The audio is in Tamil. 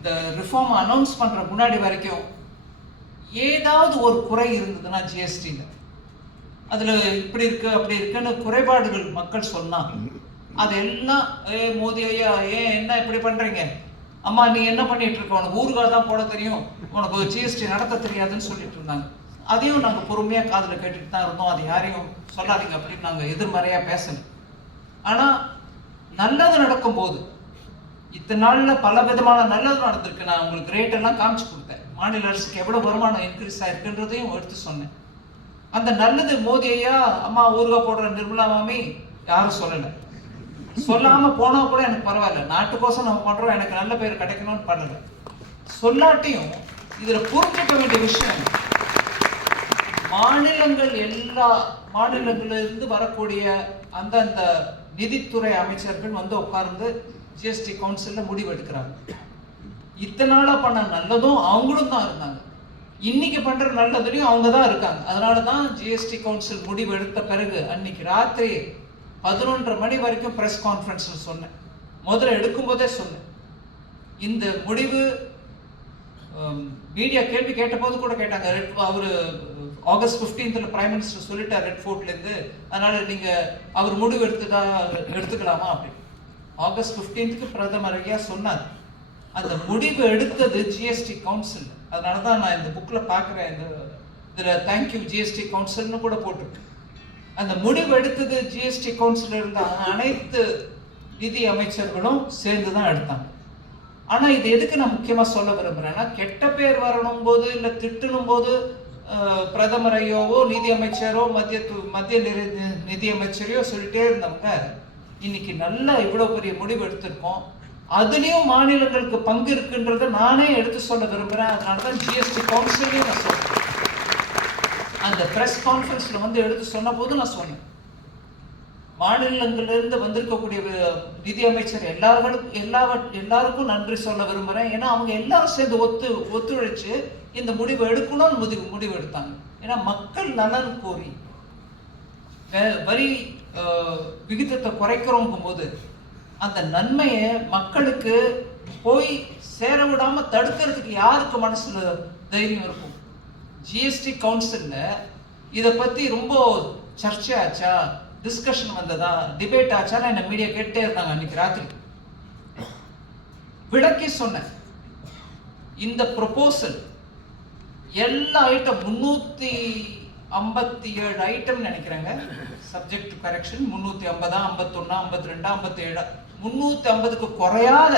இந்த ரிஃபார்ம் அனௌன்ஸ் பண்ற முன்னாடி வரைக்கும் ஏதாவது ஒரு குறை இருந்ததுன்னா ஜிஎஸ்டியில் அதில் இப்படி இருக்கு அப்படி இருக்குன்னு குறைபாடுகள் மக்கள் சொன்னாங்க. அதெல்லாம் ஏ மோதி ஐயா ஏன் என்ன இப்படி பண்றீங்க? அம்மா நீ என்ன பண்ணிட்டு இருக்க? உனக்கு ஊறுகாய் தான் போட தெரியும். உனக்கு ஜிஎஸ்டி நடத்த தெரியாதுன்னு சொல்லிட்டு இருந்தாங்க. அதையும் நாங்கள் பொறுமையாக காதில் கேட்டுட்டு தான் இருந்தோம். அது யாரையும் சொல்லாதீங்க அப்படின்னு நாங்கள் எதிர்மறையாக பேசணும் ஆனால் நல்லது நடக்கும்போது இத்தனை நாளில் பல விதமான நல்லது நடந்திருக்கு. நான் உங்களுக்கு ரேட் எல்லாம் காமிச்சு கொடுத்தேன். மாநில அரசுக்கு எவ்வளோ வருமானம் இன்க்ரீஸ் ஆயிருக்குன்றதையும் எடுத்து சொன்னேன். அந்த நல்லது மோதி ஐயா அம்மா ஊருகா போடுற நிர்மலா மாமி யாரும் சொல்லலை. சொல்லாம போனா கூட எனக்கு பரவாயில்ல. நாட்டுக்கோசம் நம்ம பண்றோம். எனக்கு நல்ல பேர் கிடைக்கணும்னு பண்ணல. சொல்லாட்டியும் இதுல புரிஞ்சுக்க வேண்டிய விஷயம் மாநிலங்கள் எல்லா மாநிலங்களிலிருந்து வரக்கூடிய அந்தந்த நிதித்துறை அமைச்சர்கள் வந்து உட்கார்ந்து ஜிஎஸ்டி கவுன்சிலில் முடிவு எடுக்கிறாங்க இத்தனை நாளாக பண்ண நல்லதும் அவங்களும் தான் இருந்தாங்க. இன்னைக்கு பண்ற நல்லதுலயும் அவங்க தான் இருக்காங்க. அதனால தான் ஜிஎஸ்டி கவுன்சில் முடிவு எடுத்த பிறகு அன்னைக்கு ராத்திரி பதினொன்றரை மணி வரைக்கும் ப்ரெஸ் கான்ஃபரன்ஸ் சொன்னேன். முதல்ல எடுக்கும்போதே சொன்னேன். இந்த முடிவு மீடியா கேள்வி கேட்டபோது கூட கேட்டாங்க. ரெட் அவர் ஆகஸ்ட் ஃபிஃப்டீன்த்தில் பிரைம் மினிஸ்டர் சொல்லிட்டார் ரெட் ஃபோர்ட்லேருந்து அதனால் நீங்கள் அவர் முடிவு எடுத்துட்டா எடுத்துக்கலாமா அப்படின்னு. ஆகஸ்ட் ஃபிஃப்டீன்த்துக்கு பிரதமர் ஐயா சொன்னார். அந்த முடிவு எடுத்தது ஜிஎஸ்டி கவுன்சில் அதனால தான் நான் இந்த புக்கில் பார்க்குறேன். இந்த இதில் தேங்க்யூ ஜிஎஸ்டி கவுன்சில்னு கூட போட்டிருக்கு. அந்த முடிவு எடுத்தது ஜிஎஸ்டி கவுன்சில் இருந்த அனைத்து நிதி அமைச்சர்களும் சேர்ந்து தான் எடுத்தாங்க. ஆனால் இது எதுக்கு நான் முக்கியமாக சொல்ல விரும்புகிறேன்னா கெட்ட பேர் வரணும் போது இல்லை திட்டணும் போது பிரதமரையோவோ நிதி அமைச்சரோ மத்திய மத்திய நிதி- நிதி அமைச்சரையோ சொல்லிட்டே இருந்தவங்க இன்னைக்கு நல்லா இவ்வளோ பெரிய முடிவு எடுத்திருக்கோம். அதுலேயும் மாநிலங்களுக்கு பங்கு இருக்குன்றத நானே எடுத்து சொல்ல விரும்புகிறேன் அதனால தான் ஜிஎஸ்டி கவுன்சிலையும் நான் சொல்கிறேன் அந்த ப்ரெஸ் கான்ஃபரன்ஸில் வந்து எடுத்து சொன்ன போது நான் சொன்னேன். மாநிலங்களிலிருந்து வந்திருக்கக்கூடிய நிதி அமைச்சர் எல்லார்களுக்கும் எல்லா எல்லாருக்கும் நன்றி சொல்ல விரும்புகிறேன் ஏன்னா அவங்க எல்லாரும் சேர்ந்து ஒத்து ஒத்துழைச்சு இந்த முடிவு எடுக்கணும்னு முடிவு முடிவு எடுத்தாங்க. ஏன்னா மக்கள் நலன் கோரி வரி விகிதத்தை குறைக்கிறோங்கும் போது அந்த நன்மையை மக்களுக்கு போய் சேர விடாம தடுக்கிறதுக்கு யாருக்கு மனசுல தைரியம் இருக்கும்? ஜிஎஸ்டி கவுன்சில்ல இதை பத்தி ரொம்ப சர்ச்சை ஆச்சா? டிஸ்கஷன் வந்ததா? டிபேட் ஆச்சான்னு என்ன மீடியா கேட்டே இருந்தாங்க அன்னைக்கு ராத்திரி. விளக்கி சொன்னேன். இந்த ப்ரொபோசல் எல்லா ஐட்டம் முன்னூத்தி ஐம்பத்தி ஏழு ஐட்டம் நினைக்கிறேங்க. சப்ஜெக்ட் கரெக்ஷன் முன்னூத்தி ஐம்பதா ஐம்பத்தொன்னா ஐம்பத்தி ரெண்டா ஐம்பத்தி ஏழா முன்னூத்தி ஐம்பதுக்கு குறையாத